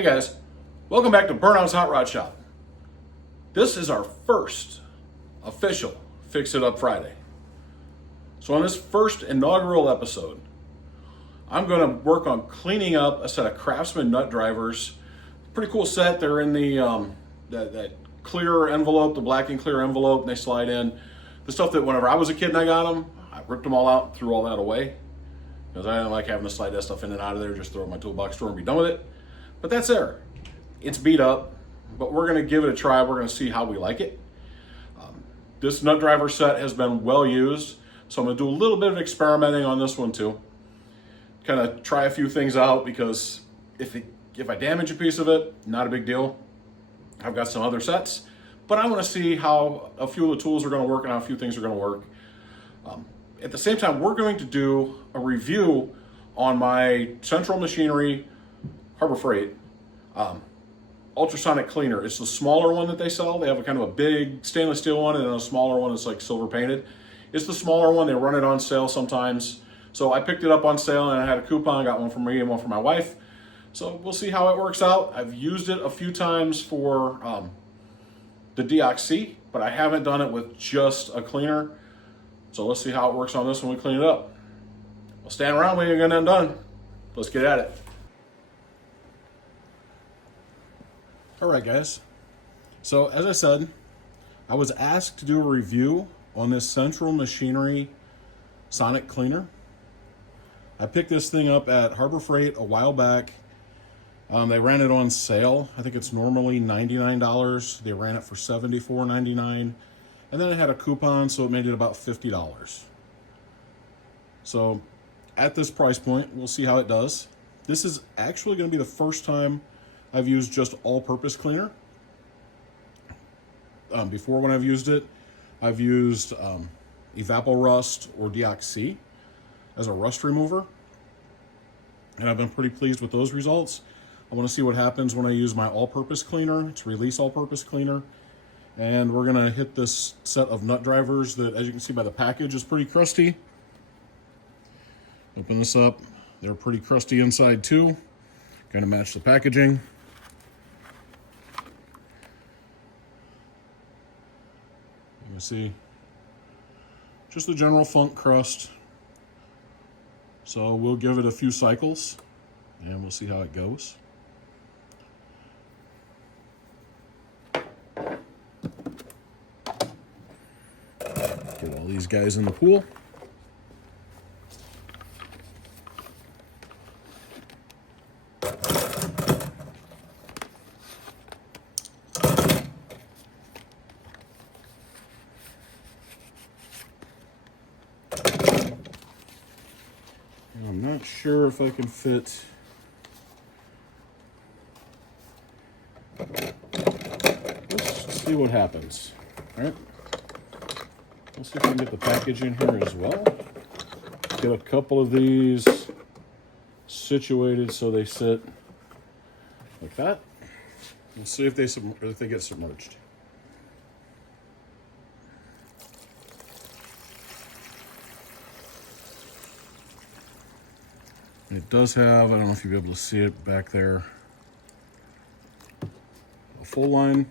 Hey guys, welcome back to Burnout's Hot Rod Shop. This is our first official Fix It Up Friday. So on this first inaugural episode, I'm going to work on cleaning up a set of Craftsman nut drivers. Pretty cool set. They're in the that clear envelope, the black and clear envelope, and they slide in. The stuff that whenever I was a kid and I got them, I ripped them all out and threw all that away because I didn't like having to slide that stuff in and out of there. Just throw it in my toolbox drawer and be done with it. But that's there. It's beat up, but we're going to give it a try. We're going to see how we like it. This nut driver set has been well used, so I'm going to do a little bit of experimenting on this one too. Kind of try a few things out because if I damage a piece of it, not a big deal. I've got some other sets, but I want to see how a few of the tools are going to work and how a few things are going to work. At the same time, we're going to do a review on my Central Machinery Harbor Freight Ultrasonic cleaner. It's the smaller one that they sell. They have a kind of a big stainless steel one and then a smaller one that's like silver painted. It's the smaller one. They run it on sale sometimes. So I picked it up on sale and I had a coupon, got one for me and one for my wife. So we'll see how it works out. I've used it a few times for the DOC, but I haven't done it with just a cleaner. So let's see how it works on this when we clean it up. Well, stand around when you're getting done. Let's get at it. All right, guys. So as I said, I was asked to do a review on this Central Machinery Sonic cleaner. I picked this thing up at Harbor Freight a while back. They ran it on sale. I think it's normally $99. They ran it for $74.99. And then I had a coupon, so it made it about $50. So at this price point, we'll see how it does. This is actually going to be the first time I've used just all-purpose cleaner. Before when I've used it, I've used Evapo-Rust or DOC as a rust remover. And I've been pretty pleased with those results. I want to see what happens when I use my all-purpose cleaner. It's Release all-purpose cleaner. And we're going to hit this set of nut drivers that, as you can see by the package, is pretty crusty. Open this up. They're pretty crusty inside too. Kind of match the packaging. You can see just the general funk crust. So we'll give it a few cycles and we'll see how it goes. Get all these guys in the pool. I'm not sure if I can fit. Let's see what happens. All right. Let's see if we can get the package in here as well. Get a couple of these situated so they sit like that. Let's see if they get submerged. It does have, I don't know if you'll be able to see it back there, a full line.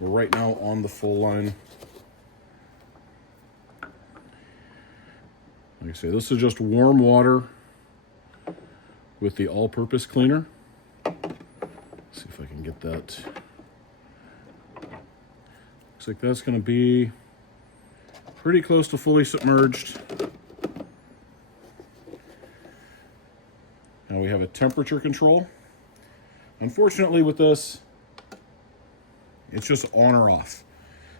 We're right now on the full line. Like I say, this is just warm water with the all-purpose cleaner. Let's see if I can get that. Looks like that's going to be pretty close to fully submerged. Now we have a temperature control. Unfortunately with this, it's just on or off.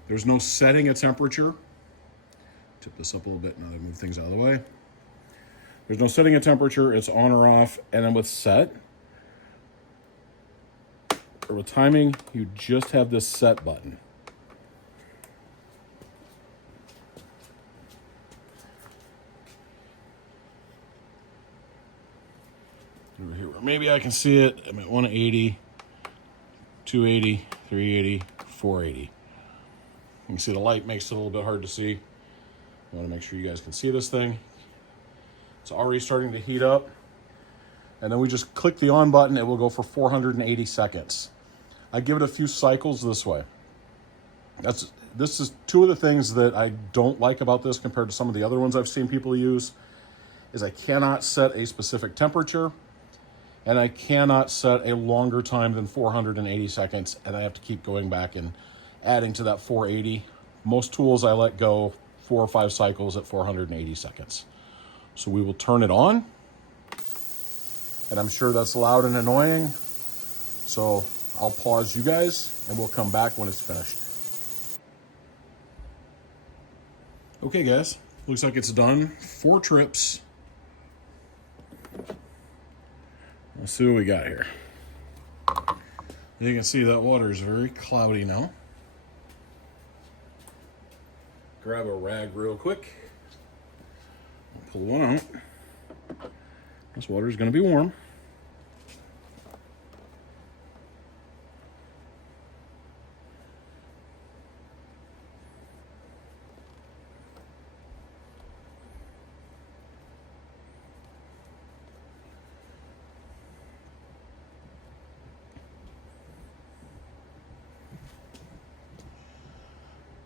There's no setting a temperature. Tip this up a little bit now that I move things out of the way. There's no setting a temperature, it's on or off. And then with set, or with timing, you just have this set button. Over here, maybe I can see it. I'm at 180, 280, 380, 480. You can see the light makes it a little bit hard to see. I want to make sure you guys can see this thing. It's already starting to heat up. and then we just click the on button. It will go for 480 seconds. I give it a few cycles this way. This is two of the things that I don't like about this compared to some of the other ones I've seen people use, is I cannot set a specific temperature, and I cannot set a longer time than 480 seconds, and I have to keep going back and adding to that 480. Most tools I let go 4 or 5 cycles at 480 seconds. So we will turn it on, and I'm sure that's loud and annoying, so I'll pause you guys and we'll come back when it's finished. Okay guys, looks like it's done. 4 trips. Let's see what we got here. You can see that water is very cloudy now. Grab a rag real quick. Pull one out. This water is going to be warm.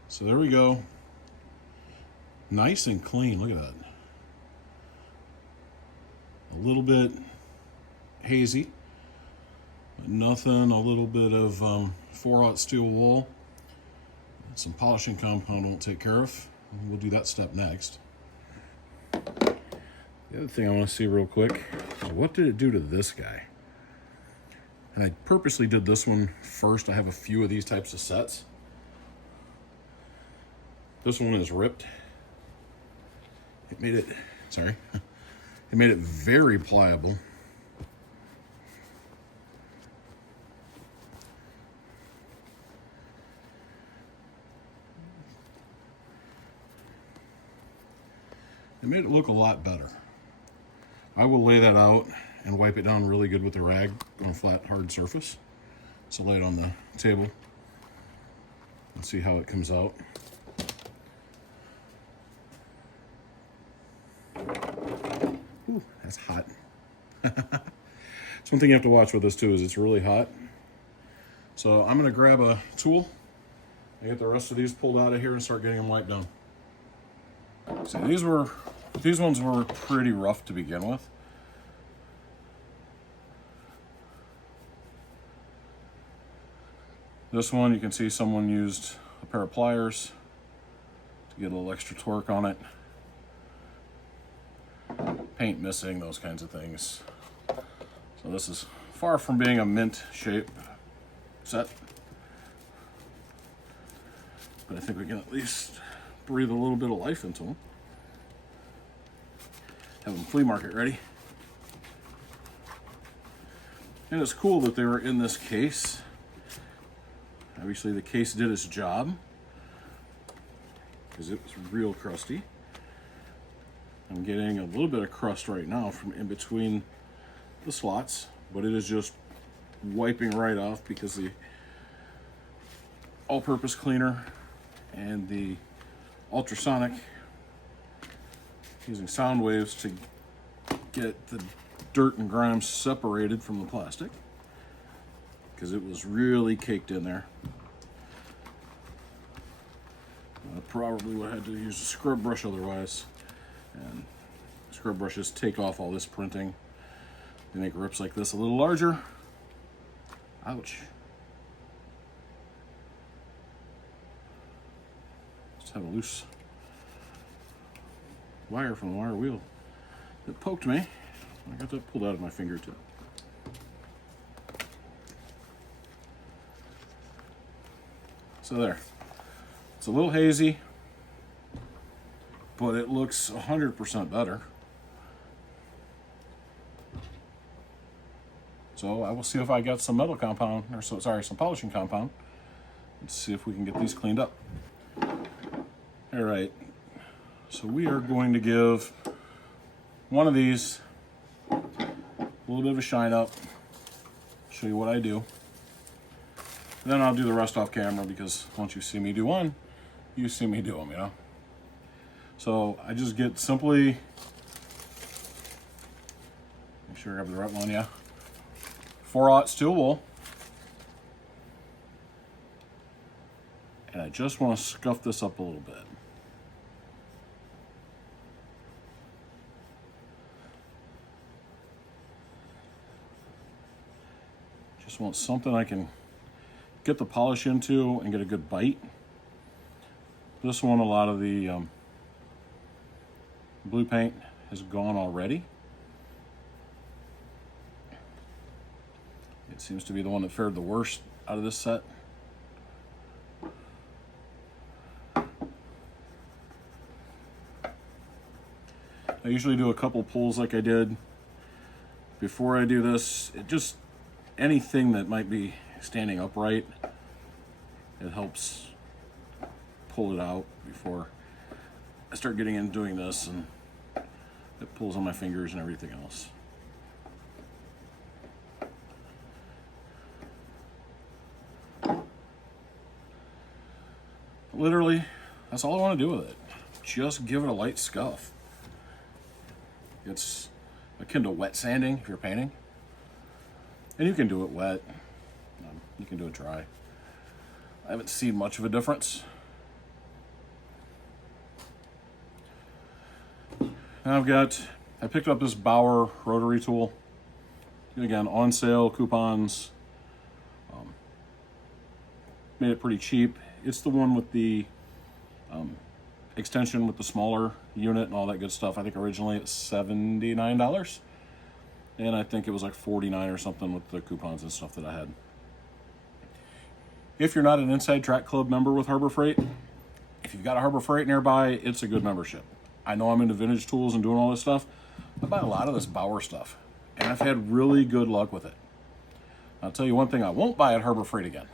So there we go. Nice and clean. Look at that. A little bit hazy, but nothing. A little bit of 4/0 steel wool. Some polishing compound won't take care of. We'll do that step next. The other thing I want to see real quick is what did it do to this guy? And I purposely did this one first. I have a few of these types of sets. This one is ripped. It made it, sorry, it made it very pliable. It made it look a lot better. I will lay that out and wipe it down really good with the rag on a flat, hard surface. So lay it on the table and see how it comes out. Ooh, that's hot. It's one thing you have to watch with this too, is it's really hot. So I'm gonna grab a tool and get the rest of these pulled out of here and start getting them wiped down. So these ones were pretty rough to begin with. This one, you can see someone used a pair of pliers to get a little extra torque on it. Paint missing, those kinds of things. So this is far from being a mint shape set, but I think we can at least breathe a little bit of life into them. Have them flea market ready. And it's cool that they were in this case. Obviously the case did its job because it was real crusty. I'm getting a little bit of crust right now from in between the slots, but it is just wiping right off because the all-purpose cleaner and the ultrasonic, using sound waves to get the dirt and grime separated from the plastic because it was really caked in there. I probably would have had to use a scrub brush otherwise. And scrub brushes take off all this printing. They make rips like this a little larger. Ouch. Just have a loose wire from the wire wheel. It poked me. I got that pulled out of my fingertip. So there. It's a little hazy, but it looks 100% better. So I will see if I got some metal compound, or some polishing compound. Let's see if we can get these cleaned up. All right, so we are going to give one of these a little bit of a shine up, show you what I do. And then I'll do the rest off camera because once you see me do one, you see me do them, you know? So I just get simply, make sure I have the right one, yeah. 4/0 steel wool. And I just want to scuff this up a little bit. Just want something I can get the polish into and get a good bite. This one, a lot of the blue paint has gone already. It seems to be the one that fared the worst out of this set. I usually do a couple pulls like I did before I do this. It just, anything that might be standing upright, it helps pull it out before I start getting into doing this, and it pulls on my fingers and everything else. Literally, that's all I want to do with it. Just give it a light scuff. It's akin to wet sanding if you're painting. And you can do it wet. You can do it dry. I haven't seen much of a difference. Now I picked up this Bauer rotary tool. Again, on sale, coupons. Made it pretty cheap. It's the one with the extension with the smaller unit and all that good stuff. I think originally it's $79. And I think it was like $49 or something with the coupons and stuff that I had. If you're not an Inside Track Club member with Harbor Freight, if you've got a Harbor Freight nearby, it's a good membership. I know I'm into vintage tools and doing all this stuff. I buy a lot of this Bauer stuff, and I've had really good luck with it. I'll tell you one thing I won't buy at Harbor Freight again.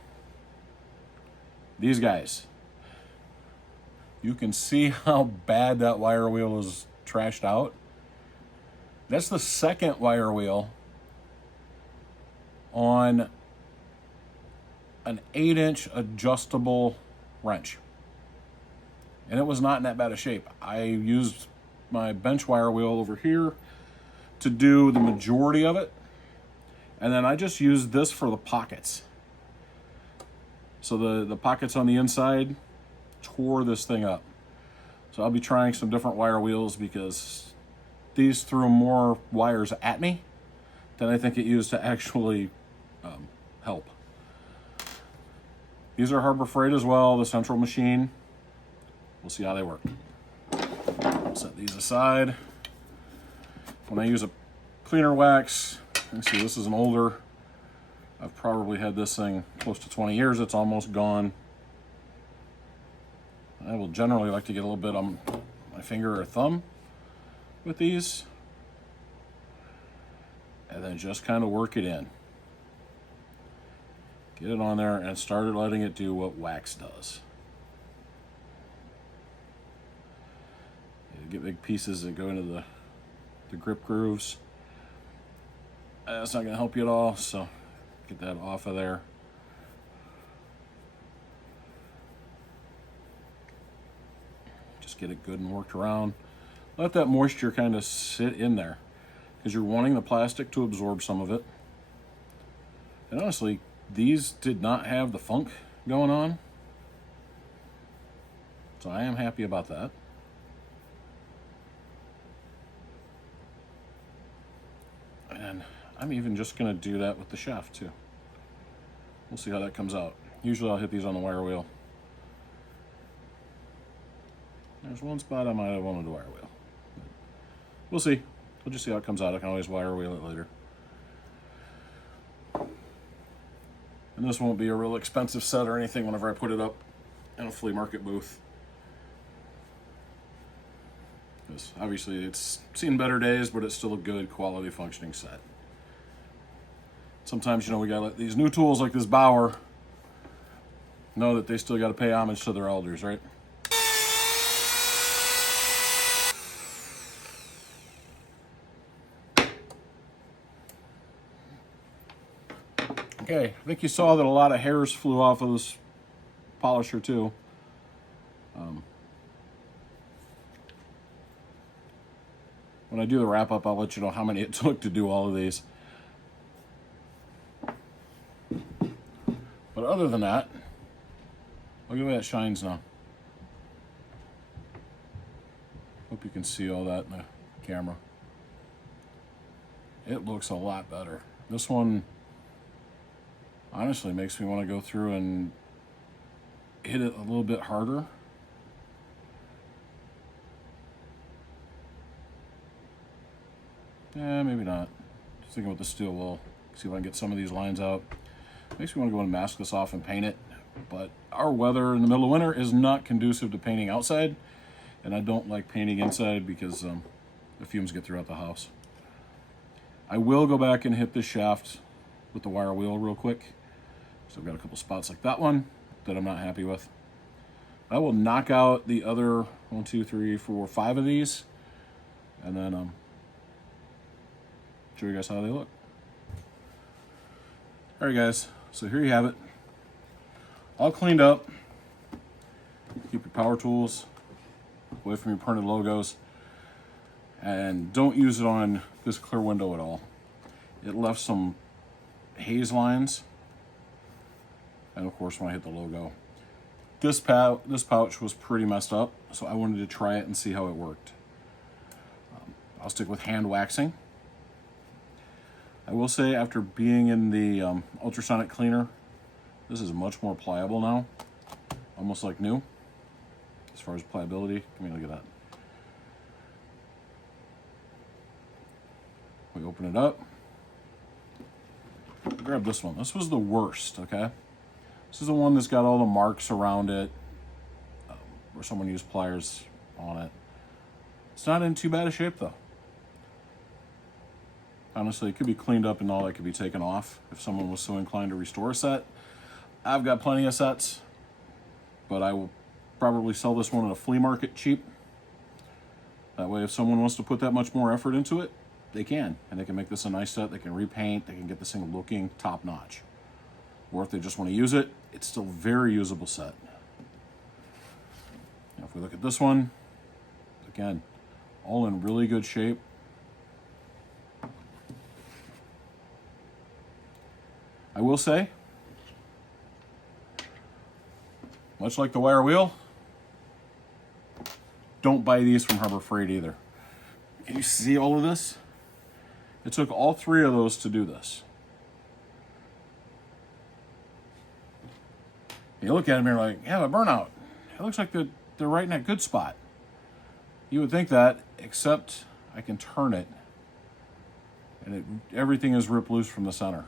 These guys. You can see how bad that wire wheel is trashed out. That's the second wire wheel on an 8-inch adjustable wrench. And it was not in that bad a shape. I used my bench wire wheel over here to do the majority of it. And then I just used this for the pockets. So the pockets on the inside tore this thing up. So I'll be trying some different wire wheels because these threw more wires at me than I think it used to actually help. These are Harbor Freight as well, the central machine. We'll see how they work. I'll set these aside. When I use a cleaner wax, you can see this is an older. I've probably had this thing close to 20 years. It's almost gone. I will generally like to get a little bit on my finger or thumb with these. And then just kind of work it in. Get it on there and start letting it do what wax does. You get big pieces that go into the grip grooves. That's not going to help you at all, so get that off of there. Just get it good and worked around. Let that moisture kind of sit in there because you're wanting the plastic to absorb some of it. And honestly, these did not have the funk going on. So I am happy about that. And I'm even just going to do that with the shaft too. We'll see how that comes out. Usually I'll hit these on the wire wheel. There's one spot I might have wanted a wire wheel. We'll see. We'll just see how it comes out. I can always wire wheel it later. And this won't be a real expensive set or anything whenever I put it up in a flea market booth. Because obviously it's seen better days, but it's still a good quality functioning set. Sometimes, we gotta let these new tools like this Bauer know that they still gotta pay homage to their elders, right? Okay, I think you saw that a lot of hairs flew off of this polisher too. when I do the wrap up, I'll let you know how many it took to do all of these. But other than that, look at the way that shines now. Hope you can see all that in the camera. It looks a lot better. This one honestly makes me want to go through and hit it a little bit harder. Yeah, maybe not. Just thinking with the steel wool. See if I can get some of these lines out. Makes me want to go and mask this off and paint it. But our weather in the middle of winter is not conducive to painting outside. And I don't like painting inside because the fumes get throughout the house. I will go back and hit this shaft with the wire wheel real quick. So I've got a couple spots like that one that I'm not happy with. I will knock out the other 1, 2, 3, 4, 5 of these. And then show you guys how they look. All right, guys, so here you have it. All cleaned up. Keep your power tools away from your printed logos. And don't use it on this clear window at all. It left some haze lines. And of course, when I hit the logo. This pouch was pretty messed up, so I wanted to try it and see how it worked. I'll stick with hand waxing. I will say, after being in the ultrasonic cleaner, this is much more pliable now, almost like new as far as pliability. I mean, look at that. We open it up. Grab this one. This was the worst, okay? This is the one that's got all the marks around it, where someone used pliers on it. It's not in too bad a shape, though. Honestly, it could be cleaned up and all that could be taken off if someone was so inclined to restore a set. I've got plenty of sets, but I will probably sell this one at a flea market cheap. That way, if someone wants to put that much more effort into it, they can. And they can make this a nice set. They can repaint. They can get this thing looking top-notch. Or if they just want to use it, it's still a very usable set. Now, if we look at this one, again, all in really good shape. I will say, much like the wire wheel, don't buy these from Harbor Freight either. Can you see all of this? It took all 3 of those to do this. You look at them and you're like, yeah, a burnout. It looks like they're right in that good spot. You would think that, except I can turn it and everything is ripped loose from the center.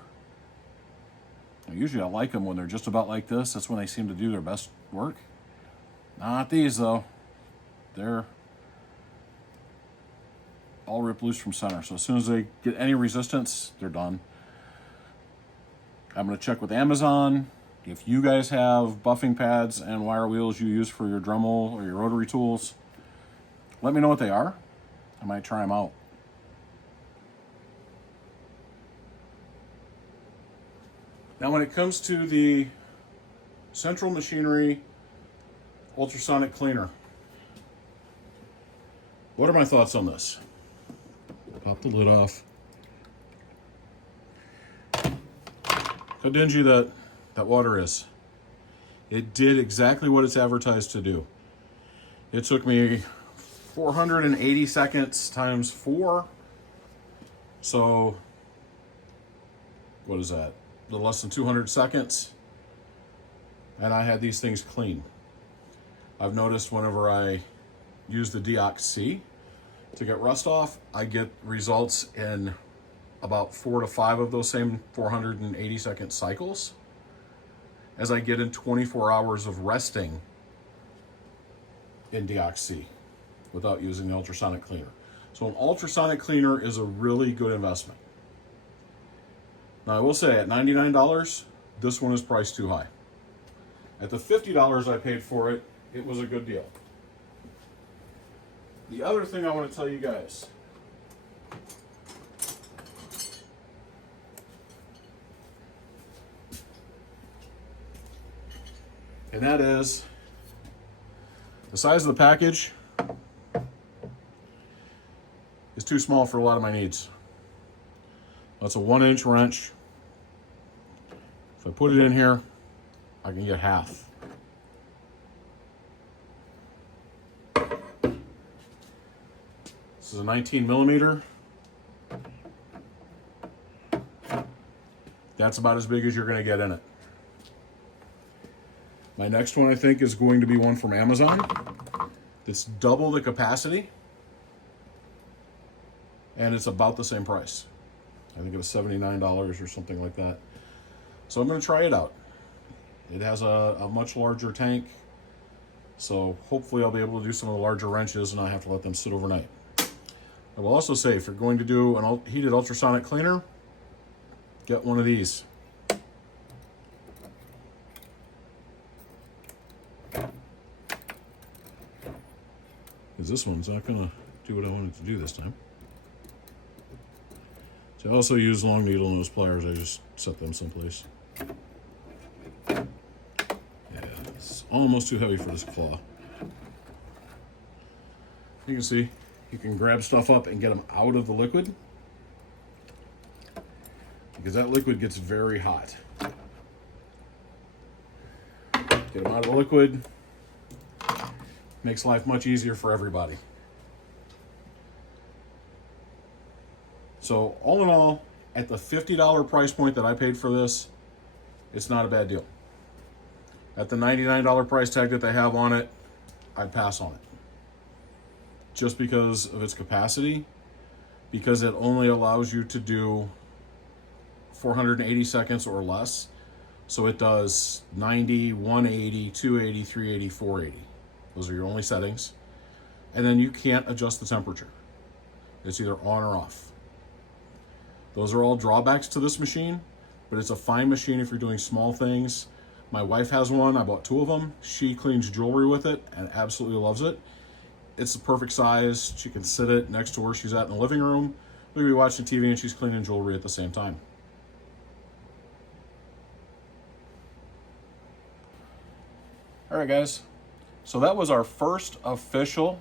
Now, usually I like them when they're just about like this. That's when they seem to do their best work. Not these, though. They're all ripped loose from center. So as soon as they get any resistance, they're done. I'm going to check with Amazon. If you guys have buffing pads and wire wheels you use for your Dremel or your rotary tools, let me know what they are. I might try them out. Now, when it comes to the Central Machinery Ultrasonic Cleaner, what are my thoughts on this? Pop the lid off. How dingy that water is. It did exactly what it's advertised to do. It took me 480 seconds times 4. So, what is that? A little less than 200 seconds. And I had these things clean. I've noticed whenever I use the Deox C to get rust off, I get results in about 4 to 5 of those same 480 second cycles as I get in 24 hours of resting in Deox C without using the ultrasonic cleaner. So an ultrasonic cleaner is a really good investment. Now I will say, at $99, this one is priced too high. At the $50 I paid for it, it was a good deal. The other thing I want to tell you guys, and that is the size of the package is too small for a lot of my needs. That's a 1-inch wrench. If I put it in here, I can get half. This is a 19 millimeter. That's about as big as you're going to get in it. My next one, I think, is going to be one from Amazon. It's double the capacity, and it's about the same price. I think it was $79 or something like that. So I'm going to try it out. It has a much larger tank, so hopefully I'll be able to do some of the larger wrenches and not have to let them sit overnight. I will also say, if you're going to do an heated ultrasonic cleaner, get one of these. Because this one's not going to do what I wanted to do this time. So I also use long needle nose pliers. I just set them someplace. Yeah, it's almost too heavy for this claw. You can see, you can grab stuff up and get them out of the liquid, because that liquid gets very hot. Get them out of the liquid. Makes life much easier for everybody. So all in all, at the $50 price point that I paid for this, it's not a bad deal. At the $99 price tag that they have on it, I'd pass on it. Just because of its capacity, because it only allows you to do 480 seconds or less. So it does 90, 180, 280, 380, 480. Those are your only settings. And then you can't adjust the temperature. It's either on or off. Those are all drawbacks to this machine, but it's a fine machine if you're doing small things. My wife has one. I bought 2 of them. She cleans jewelry with it and absolutely loves it. It's the perfect size. She can sit it next to where she's at in the living room. We could be watching TV and she's cleaning jewelry at the same time. All right, guys. So that was our first official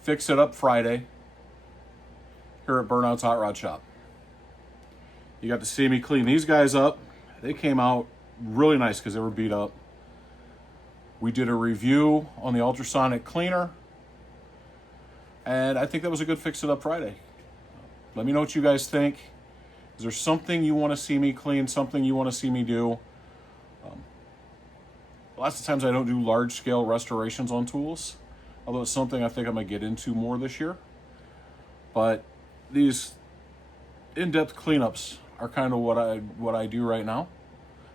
Fix It Up Friday here at Burnout's Hot Rod Shop. You got to see me clean these guys up. They came out really nice because they were beat up. We did a review on the ultrasonic cleaner, and I think that was a good Fix It Up Friday. Let me know what you guys think. Is there something you want to see me clean, something you want to see me do? Lots of times I don't do large-scale restorations on tools, although it's something I think I'm going to get into more this year. But these in-depth cleanups are kind of what I do right now.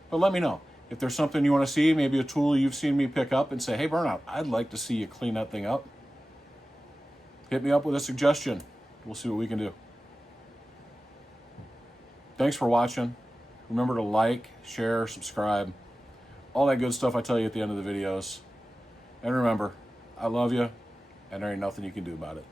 But let me know. If there's something you want to see, maybe a tool you've seen me pick up and say, hey, Burnout, I'd like to see you clean that thing up. Hit me up with a suggestion. We'll see what we can do. Thanks for watching. Remember to like, share, subscribe. All that good stuff I tell you at the end of the videos. And remember, I love you, and there ain't nothing you can do about it.